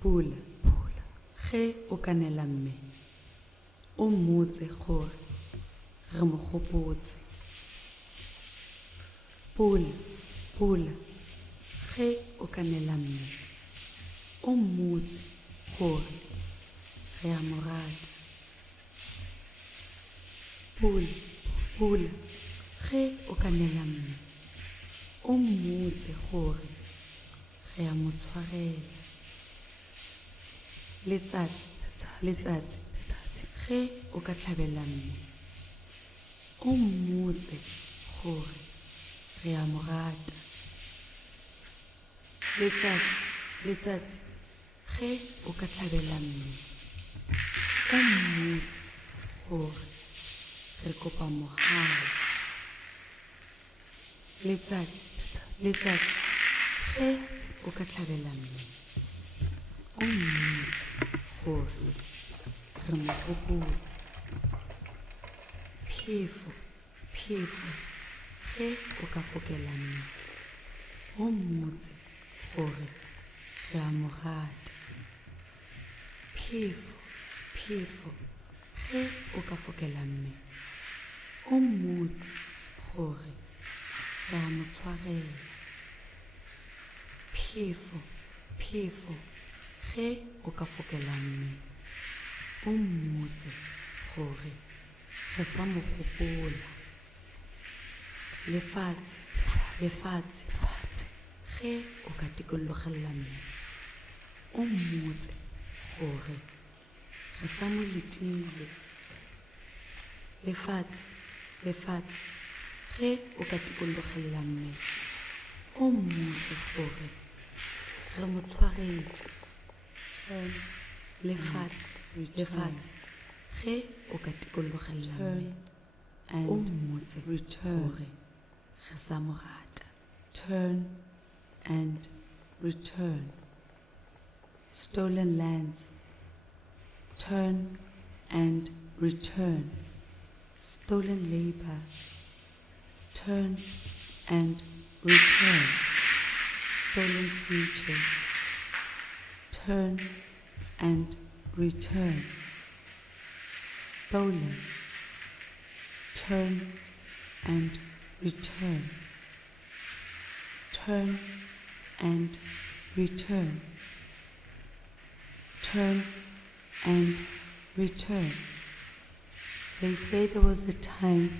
Pula, ge o kanela mme, o mmotse gore re mo gopotse. Pula, ge o kanela mme, o mmotse gore re a mo rata. Pula, ge o kanela mme, o mmotse gore re a mo tshwarela. Letsatsi, ge o ka tlhabela mme, o mmotse gore re a mo rata. Letsatsi, ge o ka tlhabela mme, o mmotse gore re kopa mohau. Letsatsi, ge o ka tlhabela mme, o mmotse gore re mo gopotse. Phefo, ge o ka fokela mme, o mmotse gore re a mo rata. Phefo, ge o ka fokela mme, o mmotse gore re a mo tshwarela. Phefo, ge o ka fokela mme, o mmotse gore re sa mo gopola. Lefatshe, ge o ka tikologela mme, o mmotse gore re sa mo letile. Lefatshe, ge o ka tikologela mme, o mmotse gore re mo tshwaretse. Lefatshe, ge o ka tikologela mme, o mmotse gore re sa mo rata. Turn and return. Stolen lands. Turn and return. Stolen labor. Turn and return. Stolen futures. Turn and return. Stolen. Turn and return. Turn and return. Turn and return. They say there was a time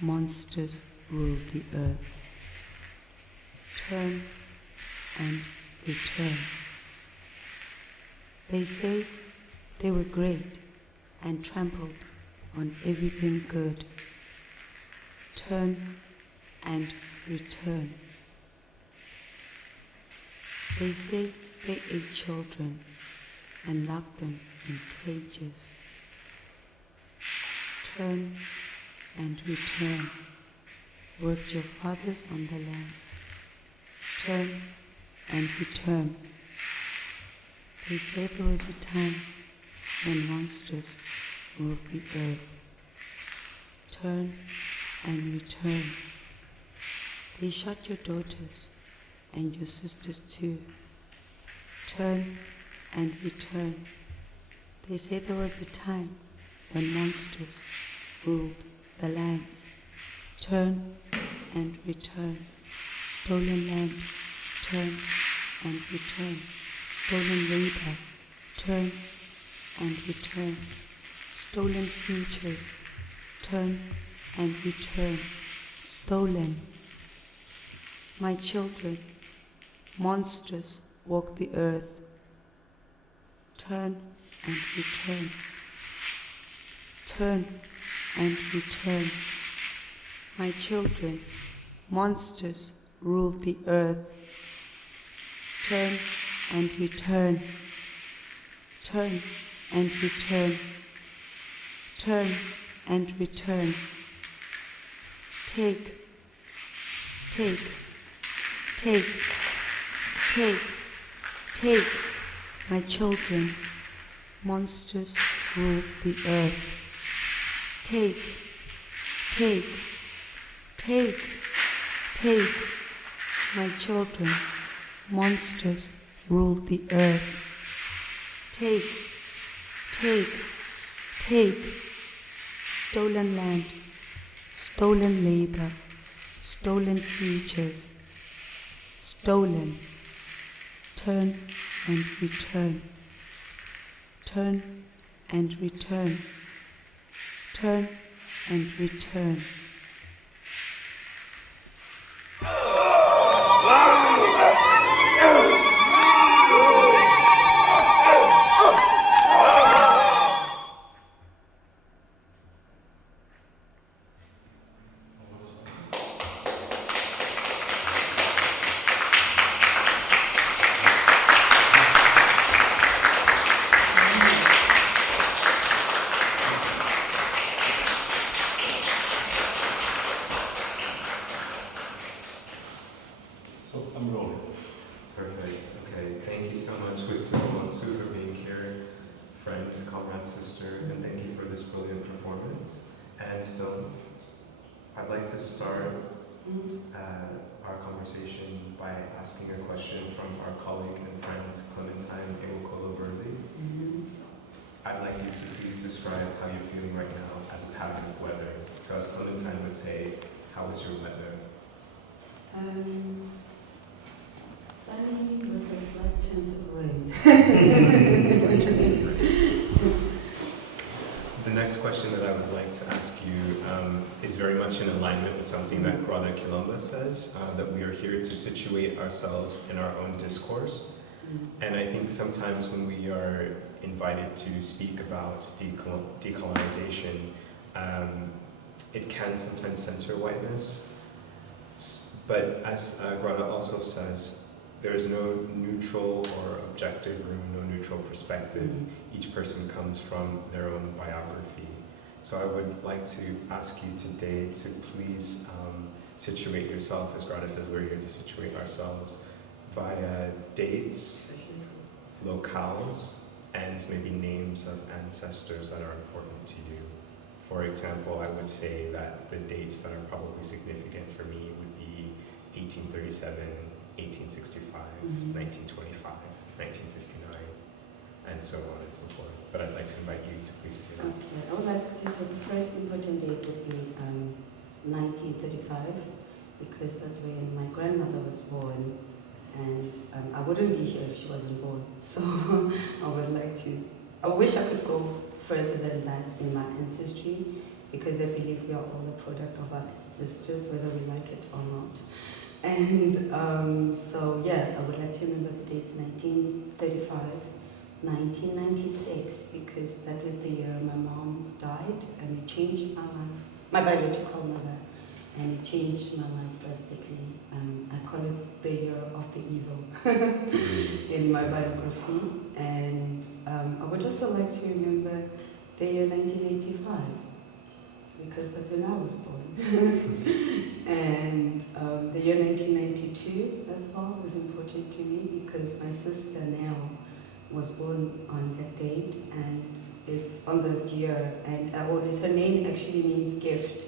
monsters ruled the earth. Turn and return. They say they were great and trampled on everything good. Turn and return. They say they ate children and locked them in cages. Turn and return. Worked your fathers on the lands. Turn and return. They say there was a time when monsters ruled the earth. Turn and return. They shot your daughters and your sisters too. Turn and return. They say there was a time when monsters ruled the lands. Turn and return. Stolen land. Turn and return. Stolen labor. Turn and return. Stolen futures. Turn and return. Stolen. My children, monsters walk the earth. Turn and return. Turn and return. My children, monsters rule the earth. Turn and return. Turn and return. Turn and return. Take. My children, monsters rule the earth. Take. My children, monsters rule the earth. take, take, take, stolen land, stolen labor, stolen futures, stolen, turn and return, turn and return, turn and return. Our conversation by asking a question from our colleague and friend Cowrie Berlin. I'd like you to please describe how you're feeling right now as a pattern of weather. So as Clementine would say, how is your weather? Sunny with a slight chance of rain. Slight chance of rain. The next question that I would like to ask you is very much in alignment with something that Grada Kilomba says, that we are here to situate ourselves in our own discourse. And I think sometimes when we are invited to speak about decolonization, it can sometimes center whiteness. But as Grada also says, there is no neutral or objective room, no neutral perspective. Each person comes from their own biography. So I would like to ask you today to please situate yourself, as Grada says, we're here to situate ourselves via dates, locales, and maybe names of ancestors that are important to you. For example, I would say that the dates that are probably significant for me would be 1837, 1865, 1925, 1959, and so on and so forth. But I'd like to invite you to please do that. Okay, I would like to say the first important date would be 1935, because that's when my grandmother was born, and I wouldn't be here if she wasn't born. So I wish I could go further than that in my ancestry, because I believe we are all a product of our ancestors, whether we like it or not. And so yeah, I would like to remember the dates 1935, 1996, because that was the year my mom died, and it changed my life, my biological mother, and it changed my life drastically. I call it the year of the evil in my biography. And I would also like to remember the year 1985, because that's when I was born. And the year 1992 as well was important to me, because my sister now was born on that date, and it's on the year, and her name actually means gift.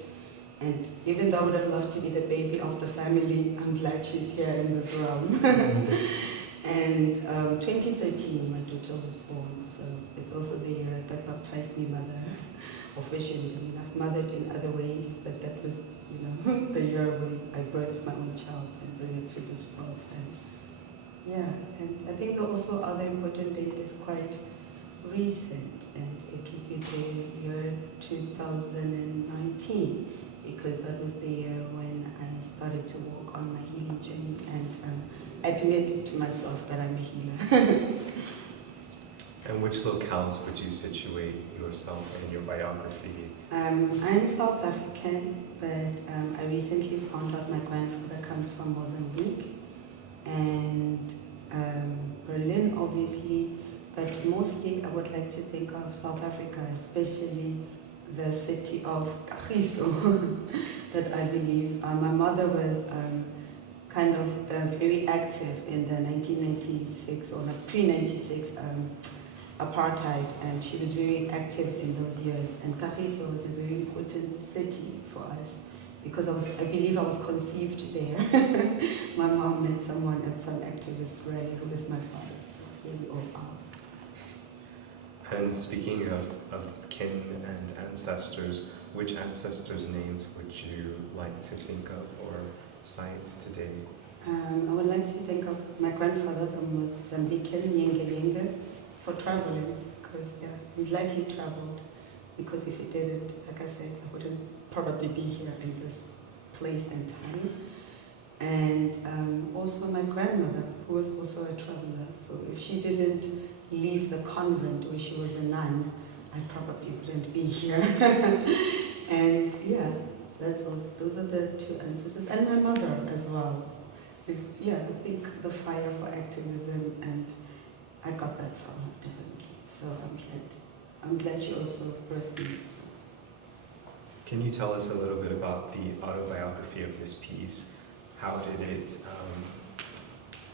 And even though I would have loved to be the baby of the family, I'm glad she's here in this realm. And 2013, my daughter was born, so it's also the year that baptized me mother officially. I mean, I've mothered in other ways, but that was, the year when I birthed my own child and bring it to this world. And yeah, and I think the also other important date is quite recent, and it would be the year 2019, because that was the year when I started to walk on my healing journey and admitted to myself that I'm a healer. And which locales would you situate yourself in your biography? I'm South African, but I recently found out my grandfather comes from Mozambique, and Berlin, obviously, but mostly I would like to think of South Africa, especially the city of Kagiso, that I believe my mother was kind of very active in the 1996 or pre-96 apartheid, and she was very active in those years. And Kagiso was a very important city for us, because I believe I was conceived there. My mom met someone at some activist rally who was my father, so here we all are. And speaking of kin and ancestors, which ancestors' names would you like to think of or cite today? I would like to think of my grandfather, the Mozambican Yenge for traveling, because I'm glad he traveled, because if he didn't, like I said, I wouldn't probably be here in this place and time. And also my grandmother, who was also a traveler, so if she didn't leave the convent where she was a nun, I probably wouldn't be here. And yeah, those are the two ancestors, and my mother as well. I think the fire for activism, and I got that from her, definitely. So I'm glad she also birthed me. So. Can you tell us a little bit about the autobiography of this piece? How did it,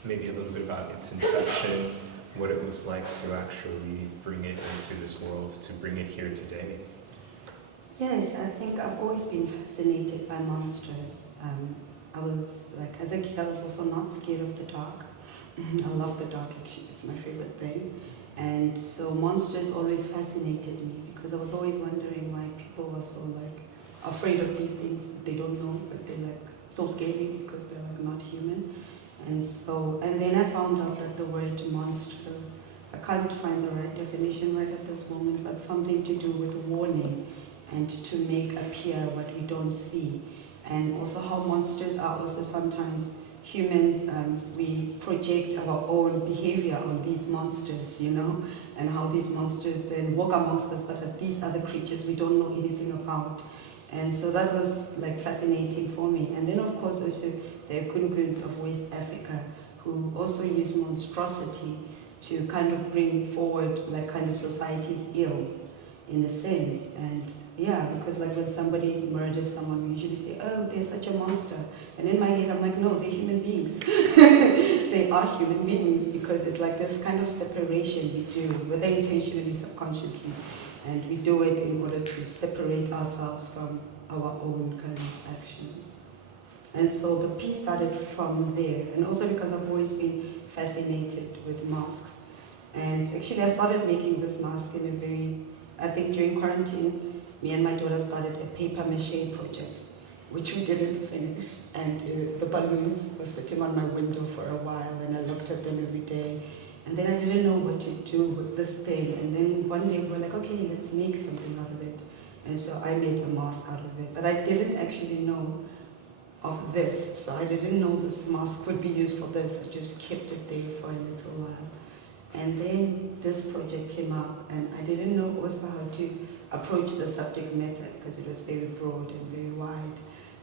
maybe a little bit about its inception, what it was like to actually bring it into this world, to bring it here today? Yes, I think I've always been fascinated by monsters. I was like, as a kid, I was also not scared of the dark. I love the dark, actually, it's my favorite thing. And so monsters always fascinated me, because I was always wondering why people were so like afraid of these things they don't know, but they're like so scary because they're like not human. And then I found out that the word monster, I can't find the right definition right at this moment, but something to do with warning and to make appear what we don't see. And also how monsters are also sometimes humans, we project our own behavior on these monsters, and how these monsters then walk amongst us, but that these other creatures we don't know anything about. And so that was like fascinating for me. And then of course also the Kunguns of West Africa, who also use monstrosity to kind of bring forward like kind of society's ills in a sense. And yeah, because like when somebody murders someone, we usually say, oh, they're such a monster. And in my head, I'm like, no, they're human beings. They are human beings, because it's like this kind of separation we do, whether intentionally, subconsciously. And we do it in order to separate ourselves from our own kind of actions. And so the piece started from there. And also because I've always been fascinated with masks. And actually I started making this mask in a very, I think during quarantine, me and my daughter started a paper mache project, which we didn't finish. And the balloons were sitting on my window for a while, and I looked at them every day. And then I didn't know what to do with this thing. And then one day we were like, okay, let's make something out of it. And so I made a mask out of it. But I didn't actually know of this. So I didn't know this mask would be used for this. I just kept it there for a little while. And then this project came up, and I didn't know also how to approach the subject matter, because it was very broad and very wide,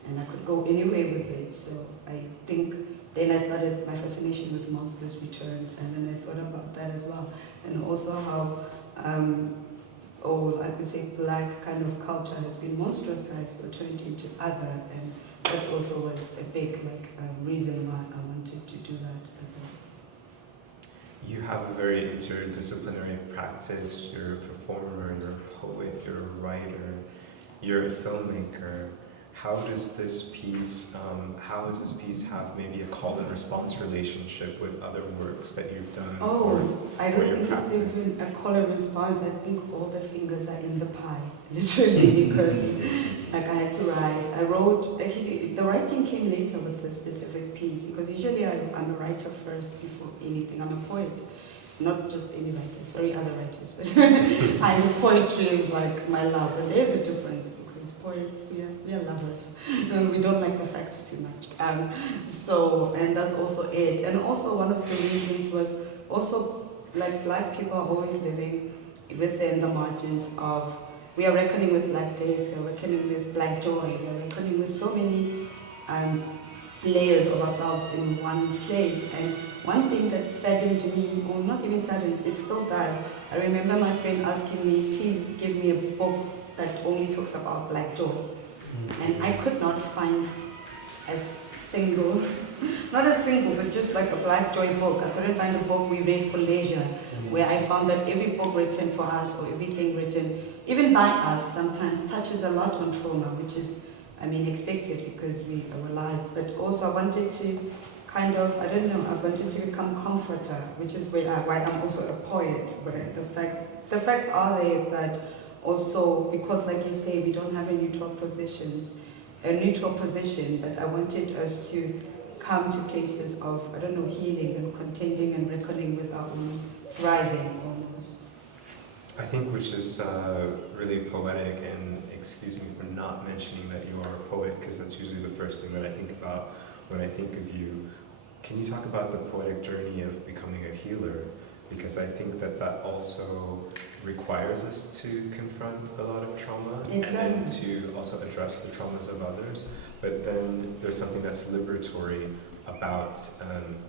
and I could go anywhere with it. So I think then I started, my fascination with monsters returned, and then I thought about that as well. And also how, I could say black kind of culture has been monstrosized or turned into other, and that also was a big reason why I wanted to do that. You have a very interdisciplinary practice. You're a performer, you're a poet, you're a writer, you're a filmmaker. How does this piece have maybe a call and response relationship with other works that you've done? I don't think it's even a call and response. I think all the fingers are in the pie, literally, because I had to write. I wrote, actually, the writing came later with this specific piece, because usually I'm a writer first before anything. I'm a poet, not just any writer, sorry, other writers, but poetry is like my love, and there's a difference, because poets, we are lovers. We don't like the facts too much. And that's also it. And also one of the reasons was also like black people are always living within the margins of, we are reckoning with black death, we are reckoning with black joy, we are reckoning with so many layers of ourselves in one place. And one thing that saddened me, or not even saddened, it still does. I remember my friend asking me, please give me a book that only talks about black joy. And I could not find a single, not a single, but just like a black joy book. I couldn't find a book we read for leisure, where I found that every book written for us, or everything written, even by us, sometimes touches a lot on trauma, which is, expected because we are alive. But also I wanted to kind of, I don't know, I wanted to become comforter, which is why I'm also a poet, where the facts are there, but also because, like you say, we don't have a neutral position, but I wanted us to come to places of, I don't know, healing and contending and reckoning with our own thriving almost. I think which is really poetic, and excuse me for not mentioning that you are a poet, because that's usually the first thing that I think about when I think of you. Can you talk about the poetic journey of becoming a healer? Because I think that also requires us to confront a lot of trauma and to also address the traumas of others. But then there's something that's liberatory about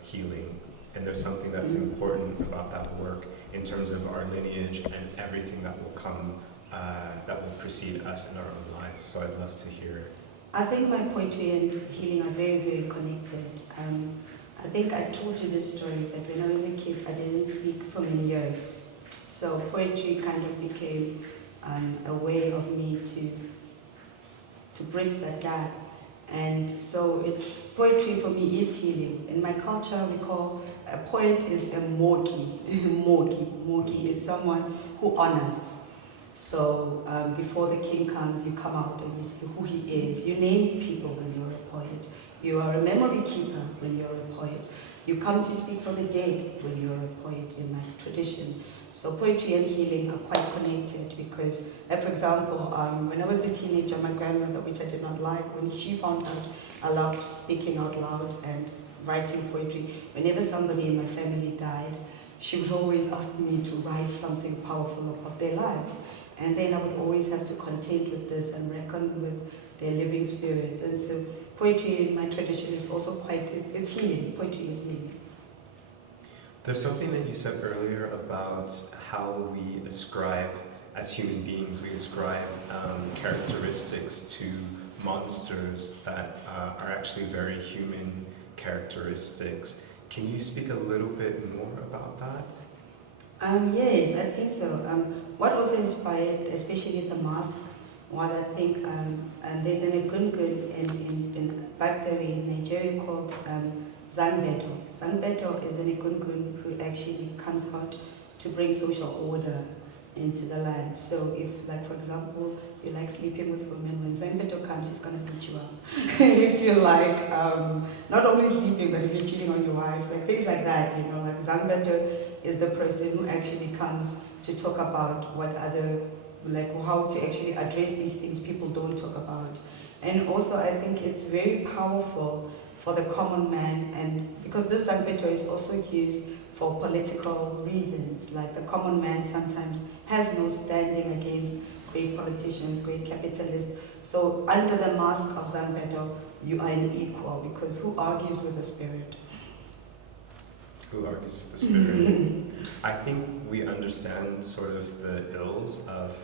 healing, and there's something that's important about that work in terms of our lineage and everything that will come, that will precede us in our own lives. So I'd love to hear. I think my poetry and healing are very, very connected. I think I told you this story that when I was a kid, I didn't speak for many years. So poetry kind of became a way of me to bridge that gap. And so poetry for me is healing. In my culture, we call a poet is a moki. Moki is someone who honors. So before the king comes, you come out and you see who he is. You name people when you're a poet. You are a memory keeper when you're a poet. You come to speak for the dead when you're a poet in my tradition. So poetry and healing are quite connected because, like for example, when I was a teenager, my grandmother, which I did not like, when she found out I loved speaking out loud and writing poetry, whenever somebody in my family died, she would always ask me to write something powerful about their lives. And then I would always have to contend with this and reckon with their living spirits. And so poetry in my tradition is also it's healing. Poetry is healing. There's something that you said earlier about how we ascribe, as human beings, we ascribe characteristics to monsters that are actually very human characteristics. Can you speak a little bit more about that? Yes, I think so. What also inspired, especially the mask, was I think there's an egungun in Baghdadi in Nigeria called Zangbeto. Zangbeto is an egungun who actually comes out to bring social order into the land. So if, like for example, you like sleeping with women, when Zangbeto comes, he's going to beat you up. If you like not only sleeping, but if you're cheating on your wife, like things like that, you know, like Zangbeto is the person who actually comes to talk about what other, like how to actually address these things people don't talk about. And also I think it's very powerful for the common man, and because this Zangbeto is also used for political reasons, like the common man sometimes has no standing against great politicians, great capitalists. So under the mask of Zangbeto, you are an equal, because who argues with the spirit? Who argues with the spirit? I think we understand sort of the ills of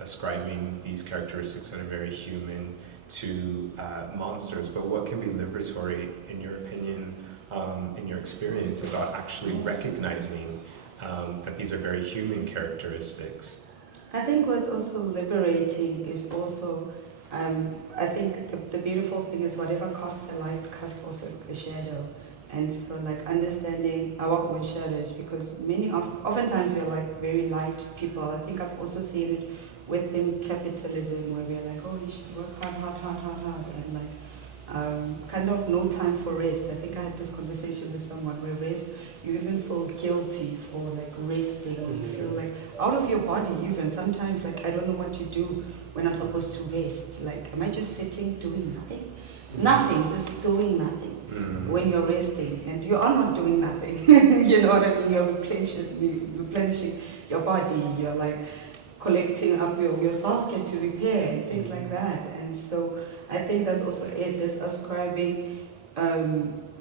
ascribing these characteristics that are very human to monsters, but what can be liberatory, in your opinion, in your experience, about actually recognizing that these are very human characteristics? I think what's also liberating is also, I think the beautiful thing is whatever casts a light casts also a shadow. And so like understanding our own shadows, because oftentimes we're like very light people. I think I've also seen it within capitalism where we're like, oh, you should work hard, and like kind of no time for rest. I think I had this conversation with someone where rest, you even feel guilty for like resting, or you feel like out of your body even. Sometimes like I don't know what to do when I'm supposed to rest. Like, am I just sitting doing nothing? Nothing, just doing nothing. When you're resting, and you are not doing nothing. You know what I mean? You're replenishing your body, you're like collecting up your self-care to repair and things like that. And so I think that's also it, this ascribing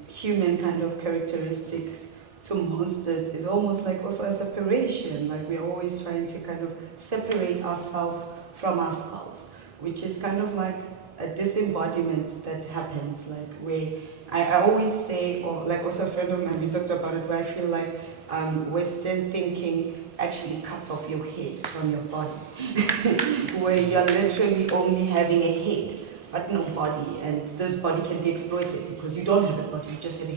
human kind of characteristics to monsters is almost like also a separation. Like we're always trying to kind of separate ourselves from ourselves, which is kind of like a disembodiment that happens, like where I always say, or like also a friend of mine, we talked about it, where I feel like Western thinking actually cuts off your head from your body, where you're literally only having a head, but no body, and this body can be exploited because you don't have a body, you just have a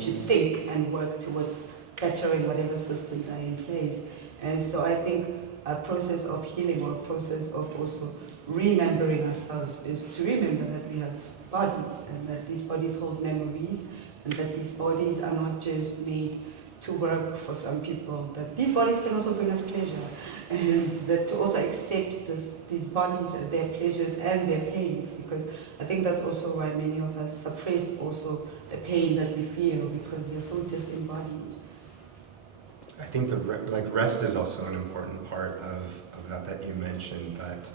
it should think and work towards bettering whatever systems are in place. And so I think a process of healing or a process of also remembering ourselves is to remember that we have bodies and that these bodies hold memories and that these bodies are not just made to work for some people, that these bodies can also bring us pleasure, and that to also accept these bodies and their pleasures and their pains, because I think that's also why many of us suppress also the pain that we feel, because we're so disembodied. I think the rest is also an important part of that you mentioned, that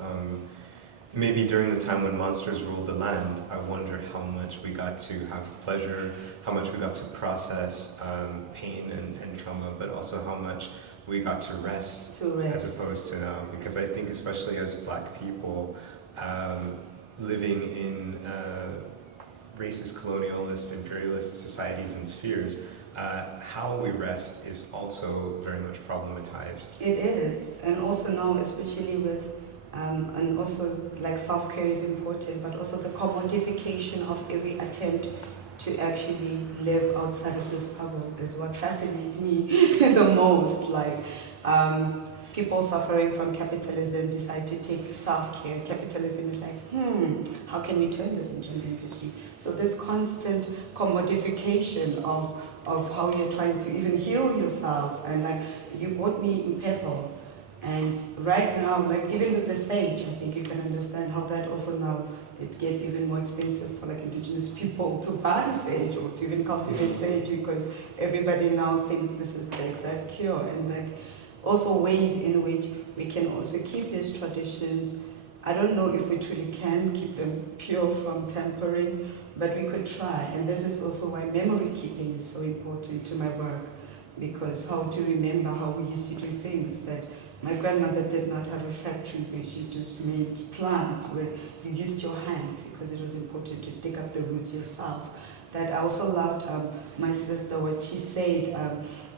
maybe during the time when monsters ruled the land, I wonder how much we got to have pleasure, how much we got to process pain and trauma, but also how much we got to rest. As opposed to now. Because I think especially as Black people living in racist, colonialist, imperialist societies and spheres, how we rest is also very much problematized. It is, and also now, especially with and also like self-care is important, but also the commodification of every attempt to actually live outside of this bubble is what fascinates me the most. Like people suffering from capitalism decide to take self-care. Capitalism is like, how can we turn this into an industry? So this constant commodification of how you're trying to even heal yourself, and like you bought me pepper. And right now, like even with the sage, I think you can understand how that also now, it gets even more expensive for like indigenous people to buy sage or to even cultivate sage, because everybody now thinks this is the exact cure. And like also ways in which we can also keep these traditions. I don't know if we truly can keep them pure from tampering, but we could try. And this is also why memory keeping is so important to my work, because how to remember how we used to do things. That my grandmother did not have a factory where she just made plants, where you used your hands, because it was important to dig up the roots yourself. That I also loved my sister, what she said,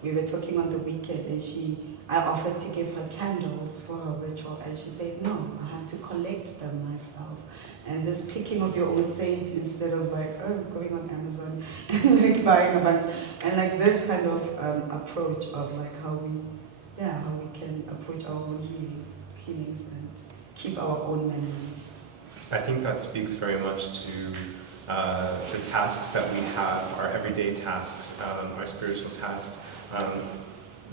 we were talking on the weekend, and I offered to give her candles for her ritual, and she said, no, I have to collect them myself. And this picking of your own sage instead of like, going on Amazon and like buying a bunch, and like this kind of approach of like how we can approach our own healings and keep our own memories. I think that speaks very much to the tasks that we have, our everyday tasks, our spiritual tasks,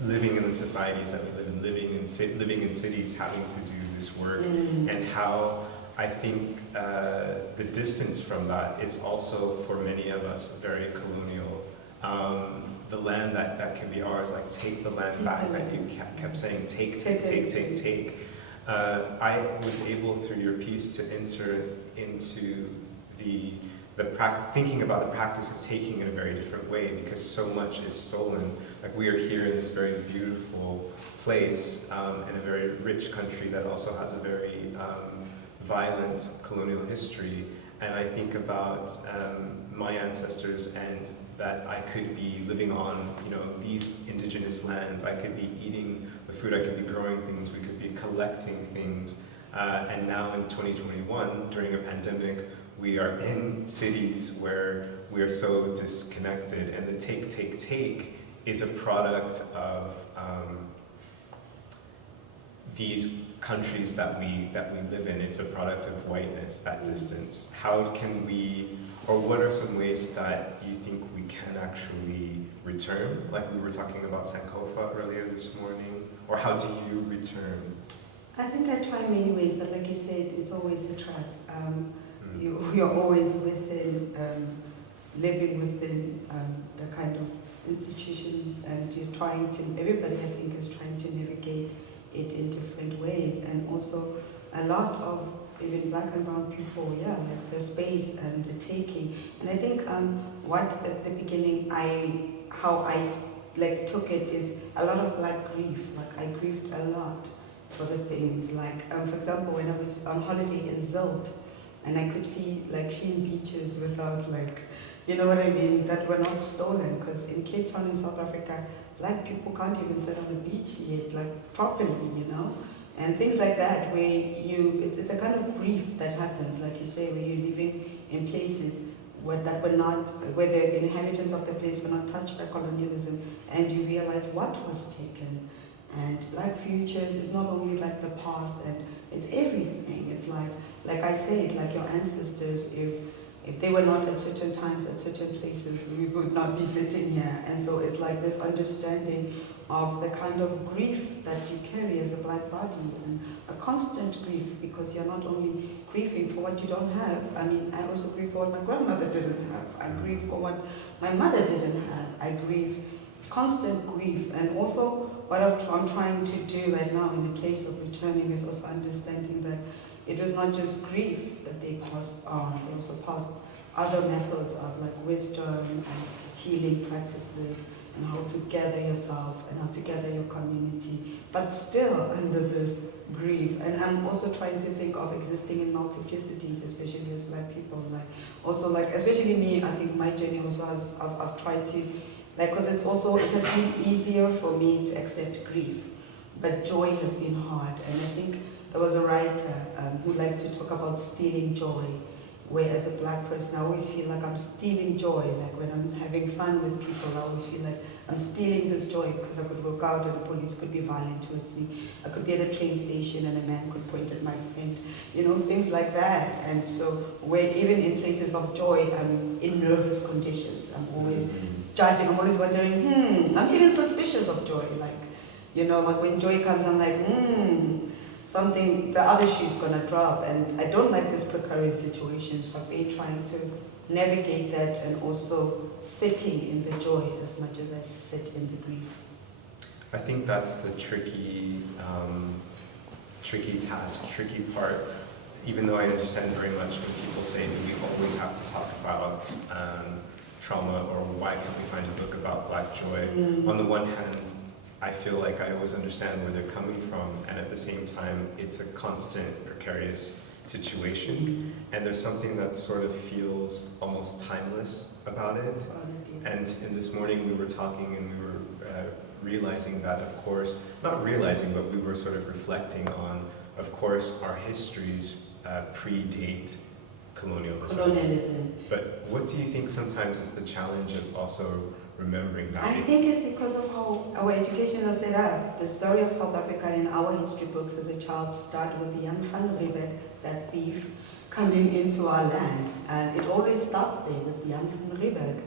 living in the societies that we live in, living in cities, having to do this work, and how I think the distance from that is also, for many of us, very colonial. The land that can be ours, like take the land back, that you kept saying, take. I was able, through your piece, to enter into thinking about the practice of taking in a very different way, because so much is stolen. Like we are here in this very beautiful place in a very rich country that also has a very violent colonial history, and I think about my ancestors, and that I could be living on, these indigenous lands. I could be eating the food, I could be growing things, we could be collecting things. And now in 2021, during a pandemic, we are in cities where we are so disconnected, and the take is a product of these countries that we live in. It's a product of whiteness, that distance. How can we, or what are some ways that you think we can actually return? Like we were talking about Sankofa earlier this morning, or how do you return? I think I try many ways, but like you said, it's always a trap. You're always within, living within the kind of institutions, and you're trying to, everybody I think is trying to navigate it in different ways, and also a lot of even Black and brown people, like the space and the taking. And I think what at the beginning how I like took it is a lot of Black grief. Like I grieved a lot for the things. Like for example, when I was on holiday in Zilt, and I could see like clean beaches without like, you know what I mean, that were not stolen. Because in Cape Town in South Africa, Black people can't even sit on the beach yet, like properly, and things like that, where it's a kind of grief that happens, like you say, where you're living in places where the inhabitants of the place were not touched by colonialism, and you realize what was taken. And like futures, it's not only like the past, and it's everything. It's like I said, like your ancestors, if they were not at certain times, at certain places, we would not be sitting here. And so it's like this understanding of the kind of grief that you carry as a black body, and a constant grief, because you're not only grieving for what you don't have. I mean, I also grieve for what my grandmother didn't have. I grieve for what my mother didn't have. I grieve, constant grief. And also what I'm trying to do right now in the place of returning is also understanding that it was not just grief that they passed on, they also passed other methods of like wisdom and healing practices, and how to gather yourself and how to gather your community, but still under this grief. And I'm also trying to think of existing in multiplicities, especially as black people. Like also like, especially me, I think my journey also I've tried to, like, because it has been easier for me to accept grief, but joy has been hard. And I think there was a writer who liked to talk about stealing joy, where as a black person I always feel like I'm stealing joy. Like when I'm having fun with people, I always feel like I'm stealing this joy, because I could walk out and the police could be violent towards me. I could be at a train station and a man could point at my friend, things like that. And so where even in places of joy, I'm in nervous conditions. I'm always judging, I'm always wondering, I'm even suspicious of joy. Like when joy comes, I'm like, the other shoe's gonna drop. And I don't like this precarious situation, so I've been trying to navigate that, and also sitting in the joy as much as I sit in the grief. I think that's the tricky task, tricky part. Even though I understand very much when people say, do we always have to talk about trauma, or why can't we find a book about black joy? On the one hand, I feel like I always understand where they're coming from, and at the same time, it's a constant precarious situation, and there's something that sort of feels almost timeless about it. And in this morning we were talking, and we were realizing that, of course, not realizing, but we were sort of reflecting on, of course, our histories predate colonialism. But what do you think sometimes is the challenge of also remembering that? I think it's because of how our education is set up. The story of South Africa in our history books as a child started with the young Van Riebeck, that thief, coming into our lands. And it always starts there with the young Van Riebeck.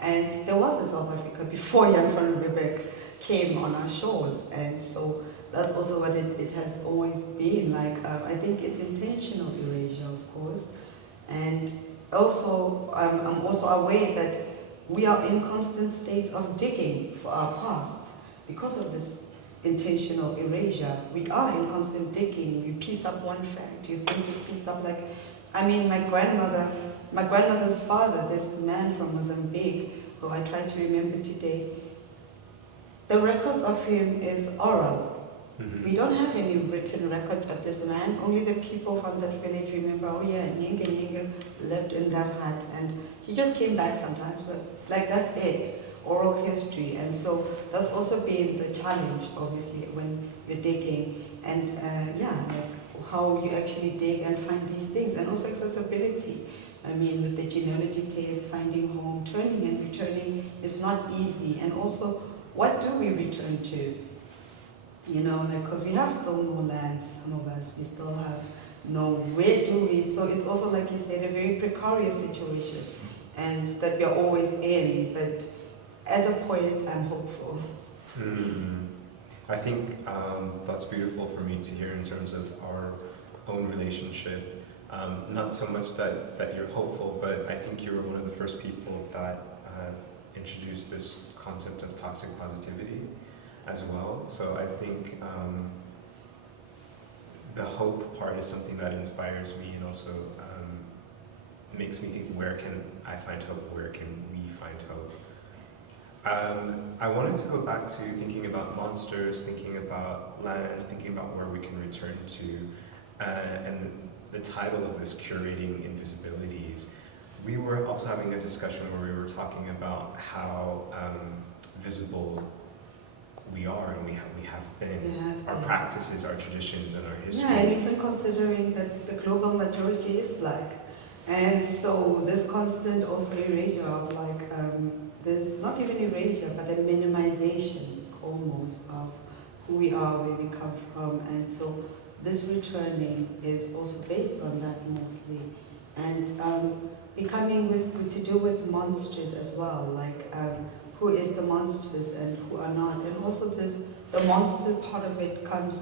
And there was a South Africa before young Van Riebeck came on our shores. And so that's also what it has always been. Like, I think it's intentional erasure, of course. And also, I'm also aware that we are in constant states of digging for our pasts because of this intentional erasure. We are in constant digging. You piece up one fact, you think you piece up my grandmother's father, this man from Mozambique, who I try to remember today, the records of him is oral. We don't have any written records of this man. Only the people from that village remember, Nyenge lived in that hut, and he just came back sometimes, but that's it, oral history. And so that's also been the challenge, obviously, when you're digging, and how you actually dig and find these things, and also accessibility. I mean, with the genealogy test, finding home, turning and returning is not easy. And also, what do we return to? Because we have still no lands, some of us, we still have no, where do we? So it's also, like you said, a very precarious situation, and that we are always in. But as a poet, I'm hopeful. I think that's beautiful for me to hear in terms of our own relationship. Not so much that you're hopeful, but I think you were one of the first people that introduced this concept of toxic positivity as well. So I think the hope part is something that inspires me, and also makes me think, where can I find hope? Where can we find hope? I wanted to go back to thinking about monsters, thinking about land, thinking about where we can return to, and the title of this, Curating Invisibilities. We were also having a discussion where we were talking about how visible we are, and we have been. Our practices, our traditions, and our histories. Yeah, and even considering that the global majority is black. And so this constant also erasure of like, this, not even erasure, but a minimization almost of who we are, where we come from. And so this returning is also based on that mostly. And becoming to do with monsters as well, like who is the monsters and who are not. And also the monster part of it comes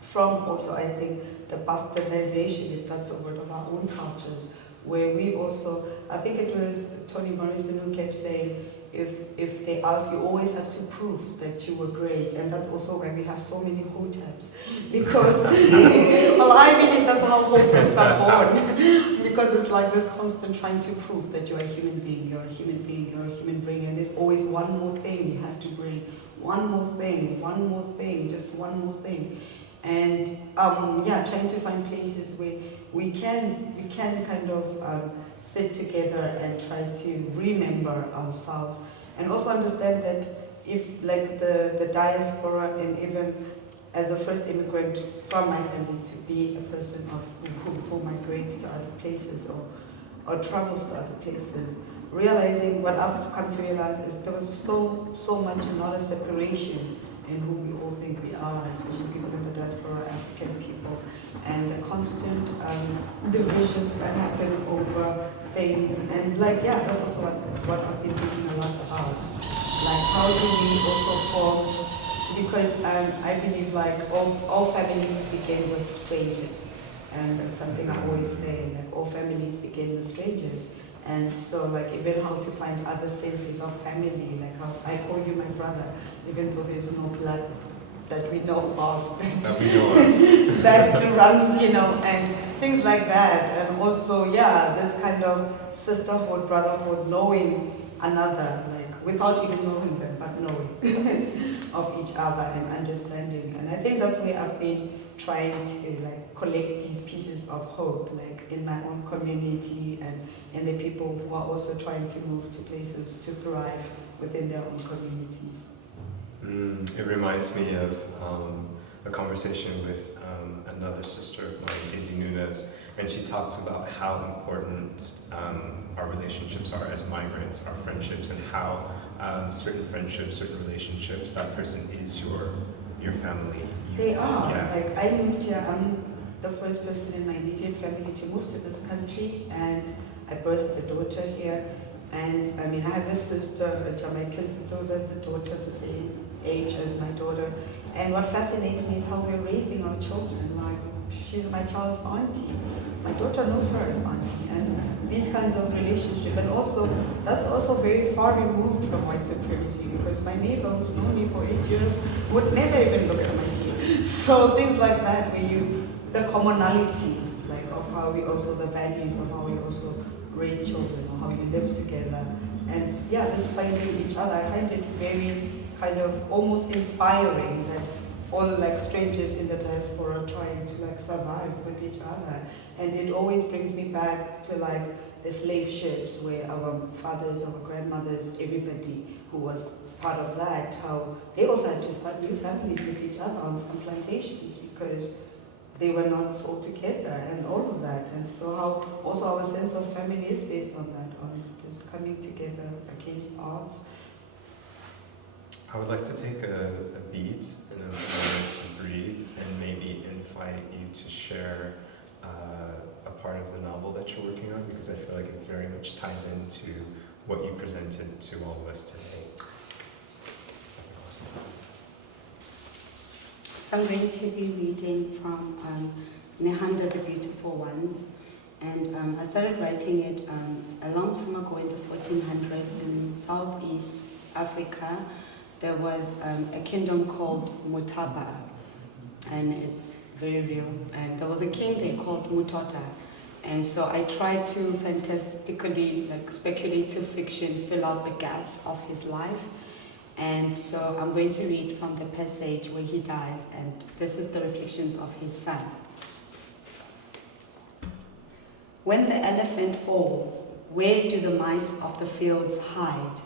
from also, I think, the bastardization, if that's a word, of our own cultures, where we also, I think it was Toni Morrison who kept saying, if they ask, you always have to prove that you were great. And that's also why we have so many hoteps. Because, well, I believe that's how hoteps are born. Because it's like this constant trying to prove that you're a human being, you're a human being, you're a human being. And there's always one more thing you have to bring. One more thing, just one more thing. And trying to find places where we can kind of sit together and try to remember ourselves, and also understand that if like the diaspora, and even as a first immigrant from my family, to be a person who migrates to other places or travels to other places, realizing what I've come to realize is there was so much not a separation in who we all think we are, especially people in the diaspora, African people, and the constant divisions that happen over things. And that's also what I've been thinking a lot about. Like, how do we also form, because I believe like all families begin with strangers, and that's something I always say, like all families begin with strangers. And so like even how to find other senses of family, like how I call you my brother, even though there's no blood that we know of, that runs, and things like that. And also, this kind of sisterhood, brotherhood, knowing another, like without even knowing them, but knowing of each other and understanding. And I think that's where I've been trying to like collect these pieces of hope, like in my own community and in the people who are also trying to move to places to thrive within their own communities. It reminds me of a conversation with another sister of mine, Daisy Nunes, and she talks about how important our relationships are as migrants, our friendships, and how certain friendships, certain relationships, that person is your family. They are. Yeah. Like I moved here, I'm the first person in my immediate family to move to this country, and I birthed a daughter here. And I mean, I have a sister, a Jamaican sister who's a daughter the same age as my daughter. And what fascinates me is how we're raising our children. Like, she's my child's auntie. My daughter knows her as auntie. And these kinds of relationships. And also, that's also very far removed from white supremacy, because my neighbor who's known me for 8 years would never even look at my kid. So things like that, where the commonalities, like of how we also, the values of how we also raise children, or how we live together. And just finding each other, I find it very kind of almost inspiring that all like strangers in the diaspora are trying to like survive with each other. And it always brings me back to like the slave ships, where our fathers, our grandmothers, everybody who was part of that, how they also had to start new families with each other on some plantations, because they were not sold together and all of that. And so how also our sense of family is based on that, on this coming together against odds. I would like to take a beat and a moment to breathe, and maybe invite you to share a part of the novel that you're working on, because I feel like it very much ties into what you presented to all of us today. Awesome. So I'm going to be reading from Nehanda the Beautiful Ones. And I started writing it a long time ago in the 1400s in Southeast Africa. There was a kingdom called Mutaba, and it's very real. And there was a king they called Mutota. And so I tried to fantastically, like speculative fiction, fill out the gaps of his life. And so I'm going to read from the passage where he dies, and this is the reflections of his son. When the elephant falls, where do the mice of the fields hide?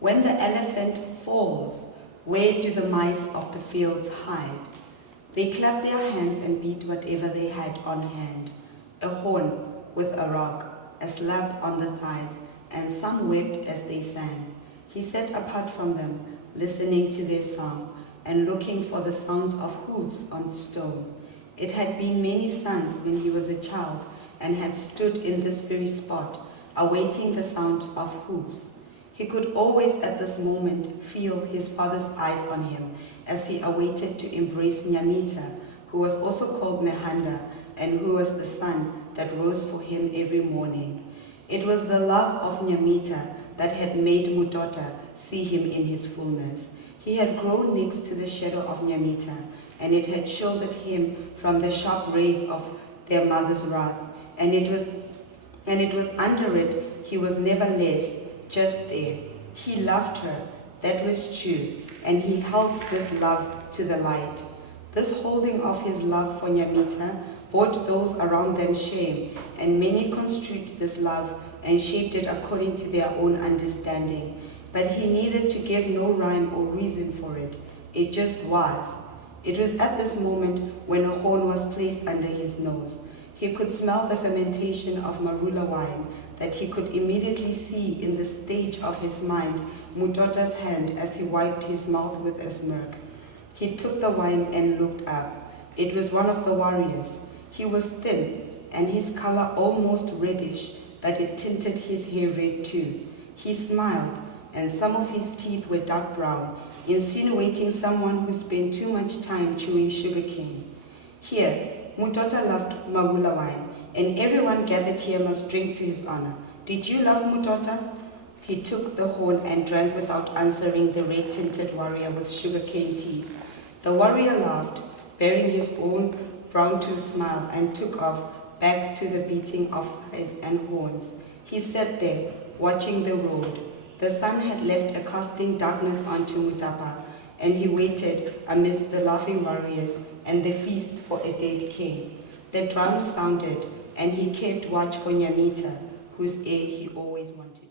When the elephant falls, where do the mice of the fields hide? They clap their hands and beat whatever they had on hand. A horn with a rock, a slap on the thighs, and some wept as they sang. He sat apart from them, listening to their song, and looking for the sounds of hooves on stone. It had been many suns when he was a child, and had stood in this very spot, awaiting the sound of hooves. He could always at this moment feel his father's eyes on him as he awaited to embrace Nyamita, who was also called Nehanda, and who was the sun that rose for him every morning. It was the love of Nyamita that had made Mutota see him in his fullness. He had grown next to the shadow of Nyamita, and it had shielded him from the sharp rays of their mother's wrath, and it was under it he was nevertheless just there. He loved her, that was true, and he held this love to the light. This holding of his love for Nyamita brought those around them shame, and many construed this love and shaped it according to their own understanding. But he needed to give no rhyme or reason for it. It just was. It was at this moment when a horn was placed under his nose. He could smell the fermentation of marula wine, that he could immediately see in the stage of his mind Mutota's hand as he wiped his mouth with a smirk. He took the wine and looked up. It was one of the warriors. He was thin, and his color almost reddish, that it tinted his hair red too. He smiled, and some of his teeth were dark brown, insinuating someone who spent too much time chewing sugarcane. Here, Mutota loved marula wine, and everyone gathered here must drink to his honor. Did you love Mutota? He took the horn and drank without answering the red-tinted warrior with sugarcane teeth. The warrior laughed, bearing his own brown-toothed smile, and took off, back to the beating of thighs and horns. He sat there, watching the road. The sun had left a casting darkness onto Mutapa, and he waited amidst the laughing warriors, and the feast for a dead came. The drums sounded, and he kept watch for Nyamita, whose ear he always wanted.